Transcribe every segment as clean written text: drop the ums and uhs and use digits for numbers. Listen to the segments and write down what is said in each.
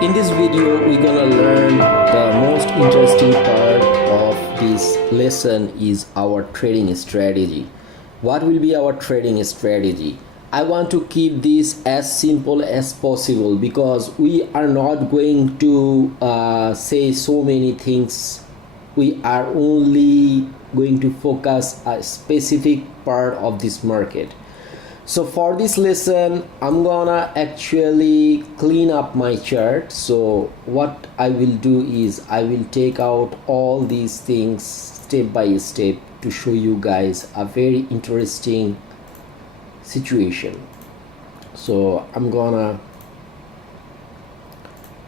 In this video, we're gonna learn the most interesting part of this lesson is our trading strategy. What will be our trading strategy? I want to keep this as simple as possible because we are not going to say so many things. We are only going to focus a specific part of this market. So for this lesson, I'm gonna actually clean up my chart. So what I will do is I will take out all these things step by step to show you guys a very interesting situation. So I'm gonna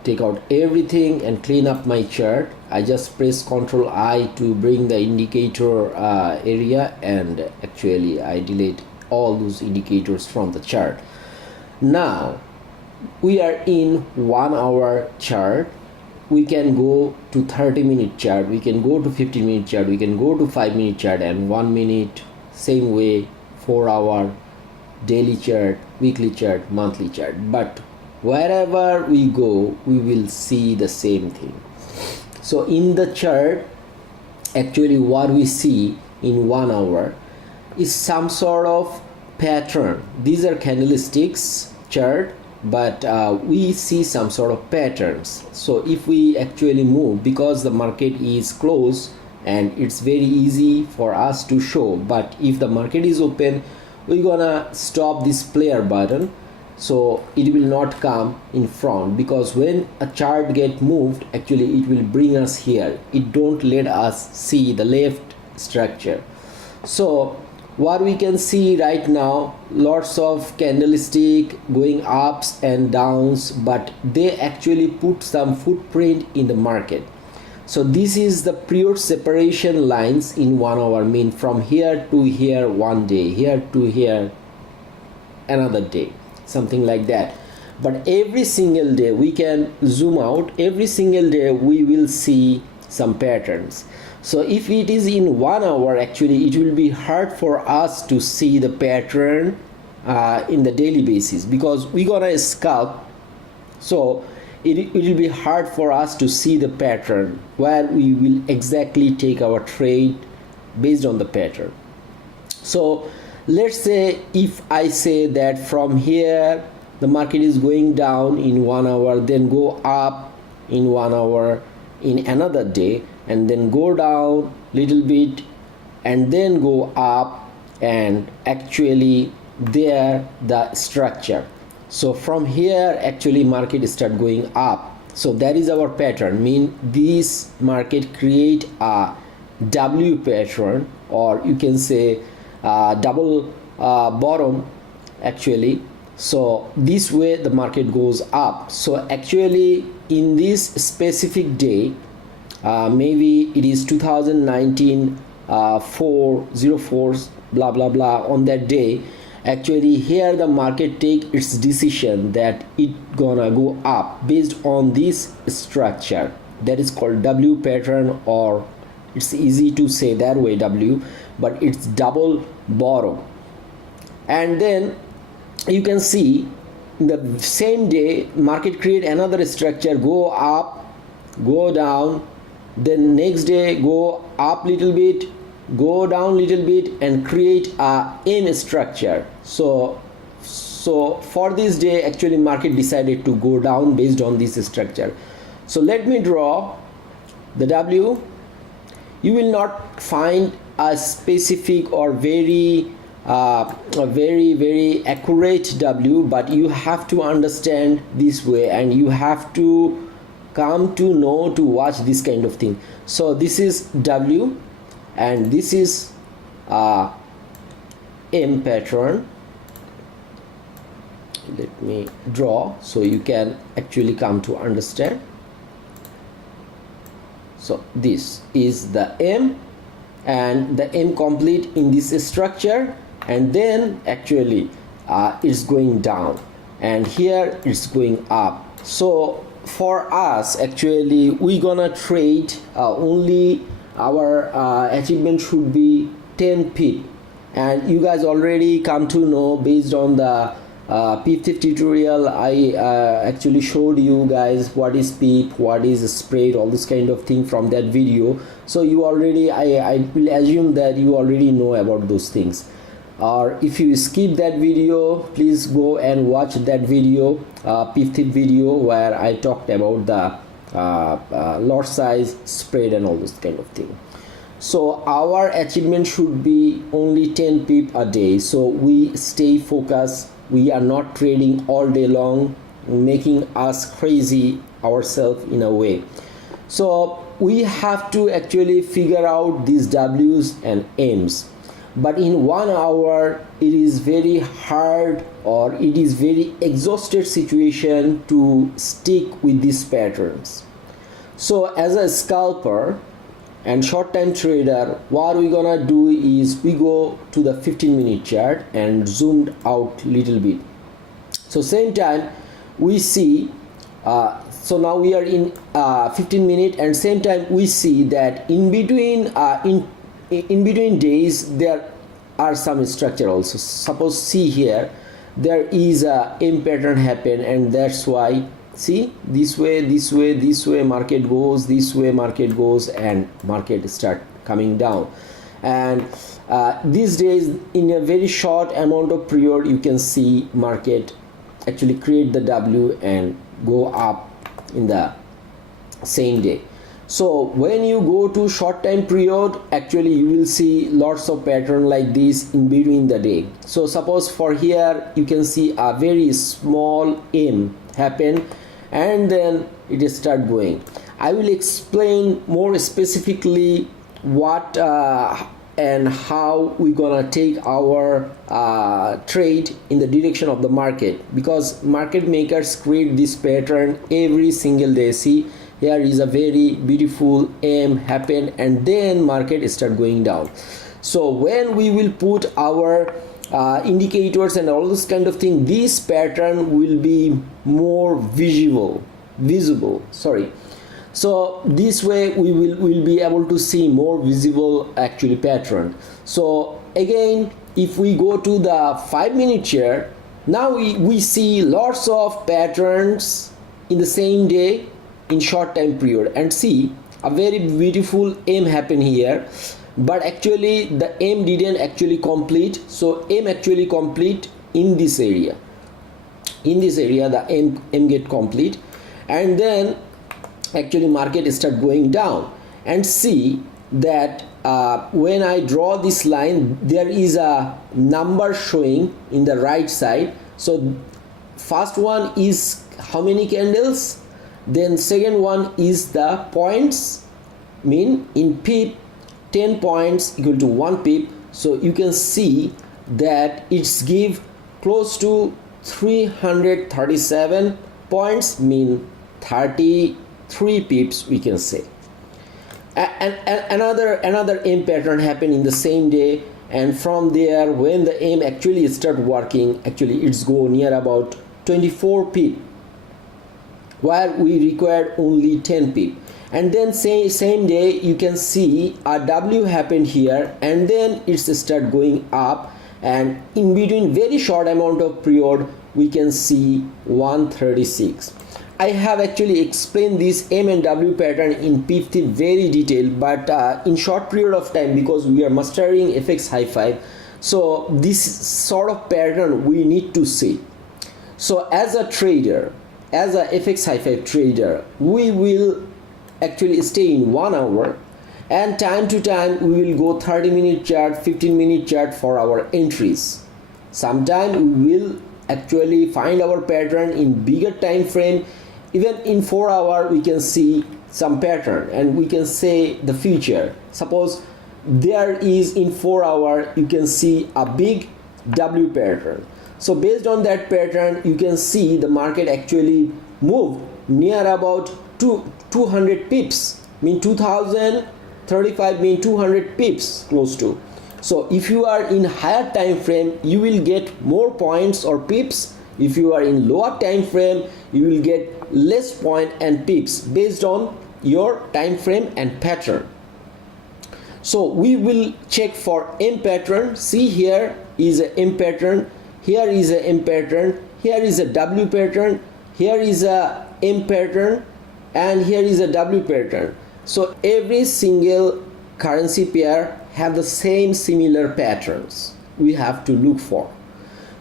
take out everything and clean up my chart. I just press Ctrl I to bring the indicator area, and actually I delete all those indicators from the chart. Now we are in 1 hour chart. We can go to 30-minute chart, we can go to 15-minute chart, we can go to 5-minute chart, and 1 minute, same way 4 hour, daily chart, weekly chart, monthly chart. But wherever we go, we will see the same thing. So in the chart, actually what we see in 1 hour is some sort of pattern. These are candlesticks chart, but we see some sort of patterns. So if we actually move, because the market is closed and it's very easy for us to show, but if the market is open, we're gonna stop this player button, so it will not come in front, because when a chart get moved, actually it will bring us here. It don't let us see the left structure. So what we can see right now, lots of candlestick going ups and downs, but they actually put some footprint in the market. So this is the pure separation lines in 1 hour, mean from here to here one day, here to here another day, something like that. But every single day we can zoom out, every single day we will see some patterns. So if it is in 1 hour, actually it will be hard for us to see the pattern in the daily basis, because we gonna scalp. So it will be hard for us to see the pattern where we will exactly take our trade based on the pattern. So let's say if I say that from here the market is going down in 1 hour, then go up in 1 hour in another day, and then go down little bit and then go up, and actually there the structure. So from here actually market start going up. So that is our pattern, mean this market create a W pattern, or you can say double bottom actually. So this way the market goes up. So actually in this specific day, maybe it is 2019 404 blah blah blah, on that day actually here the market take its decision that it gonna go up based on this structure that is called W pattern, or it's easy to say that way W, but it's double bottom. And then you can see the same day market create another structure, go up, go down, then next day go up little bit, go down little bit, and create a M structure. So for this day actually market decided to go down based on this structure. So let me draw the W. You will not find a specific or very accurate W, but you have to understand this way, and you have to come to know to watch this kind of thing. So this is W, and this is M pattern. Let me draw so you can actually come to understand. So this is the M, and the M complete in this structure, and then actually it's going down, and here it's going up. So for us actually we gonna trade only our achievement should be 10 pip, and you guys already come to know based on the P50 tutorial, I actually showed you guys what is PIP, what is spread, all this kind of thing from that video. So you already, I will assume that you already know about those things. Or if you skip that video, please go and watch that video, P50 video, where I talked about the lot size, spread and all those kind of thing. So our achievement should be only 10 pip a day. So we stay focused. We are not trading all day long, making us crazy ourselves in a way. So we have to actually figure out these W's and M's. But in 1 hour, it is very hard, or it is very exhausted situation to stick with these patterns. So as a scalper and short-time trader, what we gonna do is we go to the 15-minute chart and zoomed out little bit. So same time we see, so now we are in 15-minute, and same time we see that in between in between days there are some structure also. Suppose see here, there is a M pattern happen, and that's why see this way, this way, this way market goes, this way market goes, and market start coming down. And these days in a very short amount of period, you can see market actually create the W and go up in the same day. So when you go to short time period, actually you will see lots of pattern like this in between the day. So suppose for here you can see a very small M happen, and then it start going. I will explain more specifically what and how we gonna take our trade in the direction of the market, because market makers create this pattern every single day. See, here is a very beautiful M happen, and then market start going down. So when we will put our indicators and all this kind of thing, this pattern will be more visible. Sorry. So this way we will be able to see more visible actually pattern. So again, if we go to the 5-minute chart, now we see lots of patterns in the same day in short time period, and see a very beautiful M happen here, but actually the M didn't actually complete. So M actually complete in this area. In this area the M get complete, and then actually market start going down. And see that when I draw this line, there is a number showing in the right side. So first one is how many candles, then second one is the points, mean in pip 10 points equal to 1 pip. So you can see that it's give close to 337 points, mean 33 pips we can say. And another M pattern happened in the same day, and from there when the M actually start working, actually it's go near about 24 pip, where we required only 10 pip. And then same day you can see a W happened here, and then it's start going up, and in between very short amount of period we can see 136. I have actually explained this M and W pattern in P50 very detailed, but in short period of time, because we are mastering FXHi5, so this sort of pattern we need to see. So as a trader, as a FXHi5 trader, we will actually stay in 1 hour, and time to time we will go 30-minute chart, 15-minute chart for our entries. Sometime we will actually find our pattern in bigger time frame. Even in 4 hours we can see some pattern, and we can say the future. Suppose there is in 4 hours you can see a big W pattern. So based on that pattern you can see the market actually moved near about 200 pips, mean 2035, mean 200 pips close to. So if you are in higher time frame you will get more points or pips. If you are in lower time frame you will get less point and pips based on your time frame and pattern. So we will check for M pattern. See, here is a M pattern here is a M pattern, here is a W pattern, here is a M pattern, and here is a W pattern. So every single currency pair have the same similar patterns we have to look for.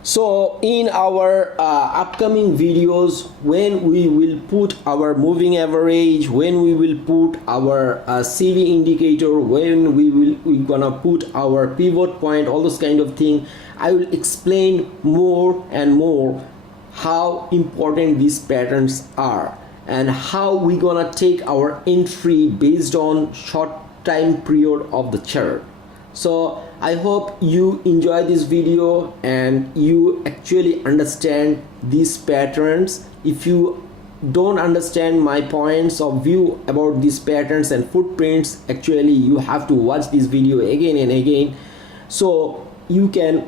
So in our upcoming videos, when we will put our moving average, when we will put our CV indicator, when we're gonna put our pivot point, all those kind of thing, I will explain more and more how important these patterns are and how we gonna take our entry based on short time period of the chart. So I hope you enjoy this video and you actually understand these patterns. If you don't understand my points of view about these patterns and footprints, actually you have to watch this video again and again, so you can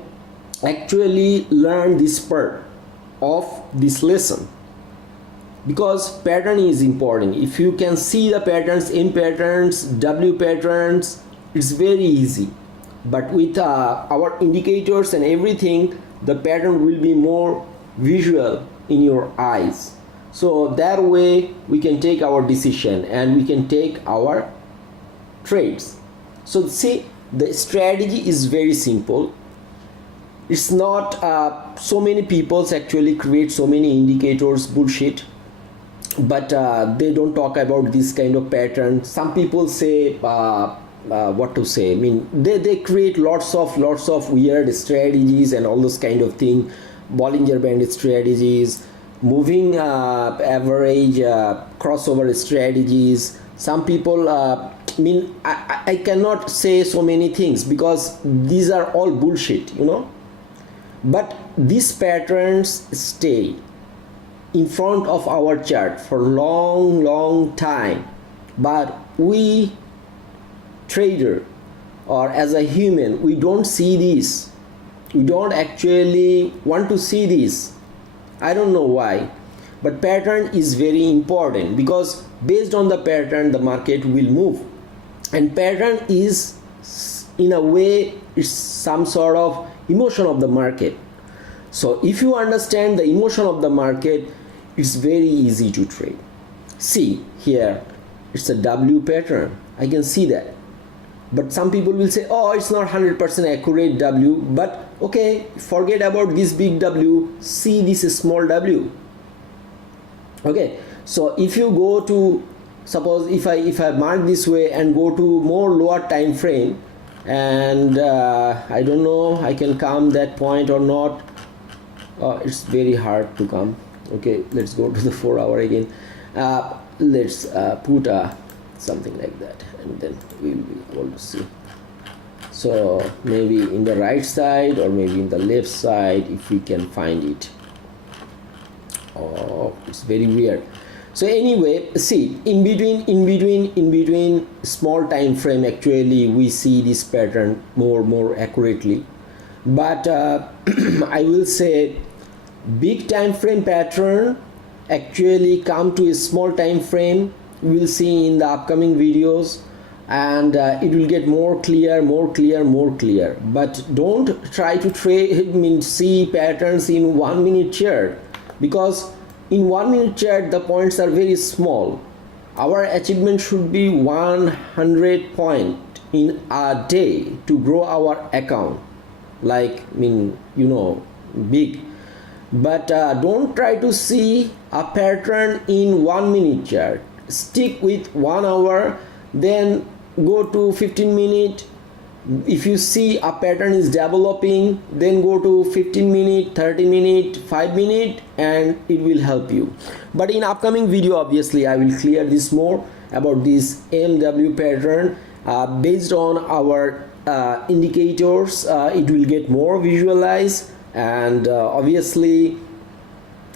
actually learn this part of this lesson, because pattern is important. If you can see the patterns, M patterns, W patterns, it's very easy. But with our indicators and everything, the pattern will be more visual in your eyes. So that way we can take our decision and we can take our trades. So see, the strategy is very simple. It's not so many people actually create so many indicators, bullshit, but they don't talk about this kind of pattern. Some people say what to say, I mean they create lots of weird strategies and all those kind of thing, Bollinger Band strategies, moving average, crossover strategies. Some people I cannot say so many things because these are all bullshit, you know, but these patterns stay in front of our chart for long time, but we trader or as a human, we don't see this. We don't actually want to see this. I don't know why, but pattern is very important because based on the pattern the market will move, and pattern is in a way it's some sort of emotion of the market. So if you understand the emotion of the market, it's very easy to trade. See here, it's a W pattern, I can see that. But some people will say, oh, it's not 100% accurate W, but okay, forget about this big W, see this small W. Okay, so if you go to, suppose if I mark this way and go to more lower time frame, and I don't know I can come that point or not. It's very hard to come. Okay, let's go to the 4 hour again. Let's put something like that, and then we will be able to see. So maybe in the right side or maybe in the left side, if we can find it. Oh, it's very weird. So anyway, see, in between small time frame, actually we see this pattern more accurately. But I will say big time frame pattern actually come to a small time frame. We will see in the upcoming videos, and it will get more clear. But don't try to trade, see patterns in 1 minute chart, because in 1 minute chart the points are very small. Our achievement should be 100 point in a day to grow our account, like big. But don't try to see a pattern in 1 minute chart. Stick with 1 hour, then go to 15 minute. If you see a pattern is developing, then go to 15 minute, 30 minute, 5 minute, and it will help you. But in upcoming video, obviously I will clear this more about this MW pattern. Based on our indicators, it will get more visualized, and obviously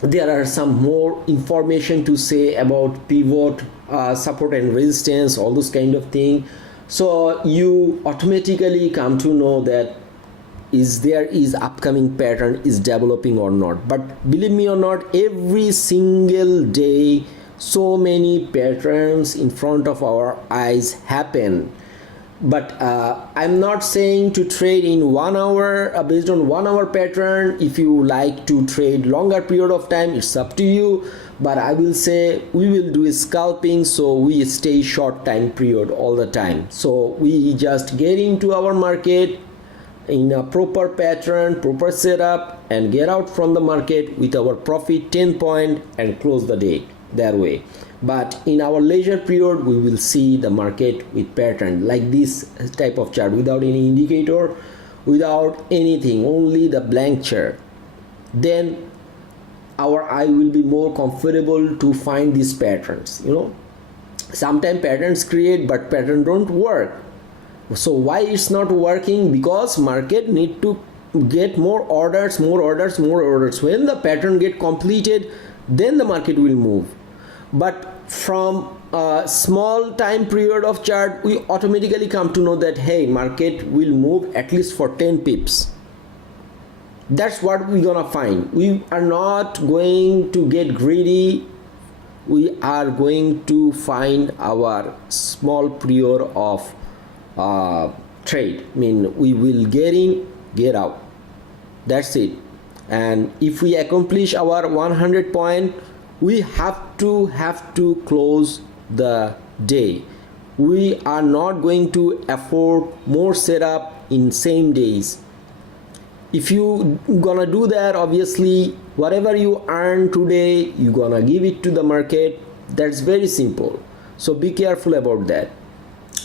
there are some more information to say about pivot, support and resistance, all those kind of thing. So you automatically come to know that is upcoming pattern is developing or not. But believe me or not, every single day so many patterns in front of our eyes happen. But I'm not saying to trade in 1 hour based on 1 hour pattern. If you like to trade longer period of time, it's up to you, but I will say we will do scalping, so we stay short time period all the time. So we just get into our market in a proper pattern, proper setup, and get out from the market with our profit 10 point and close the day that way. But in our leisure period, we will see the market with pattern like this type of chart, without any indicator, without anything, only the blank chart. Then our eye will be more comfortable to find these patterns. Sometimes patterns create, but pattern don't work. So why it's not working? Because market need to get more orders. When the pattern get completed, then the market will move. But from a small time period of chart, we automatically come to know that, hey, market will move at least for 10 pips. That's what we're gonna find. We are not going to get greedy. We are going to find our small period of trade. We will get in, get out. That's it. And if we accomplish our 100 point, we have to close the day. We are not going to afford more setup in same days. If you gonna do that, obviously whatever you earn today, you gonna give it to the market. That's very simple. So be careful about that.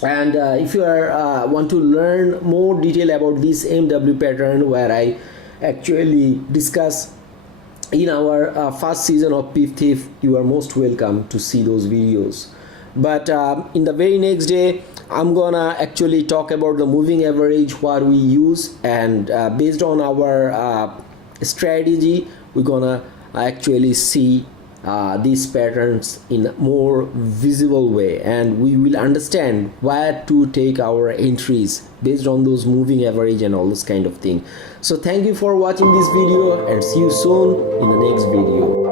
And if you are want to learn more detail about this MW pattern, where I actually discuss in our first season of PIF, you are most welcome to see those videos. But in the very next day, I'm gonna actually talk about the moving average, what we use, and based on our strategy, we're gonna actually see these patterns in a more visible way, and we will understand where to take our entries based on those moving average and all this kind of thing. So thank you for watching this video, and see you soon in the next video.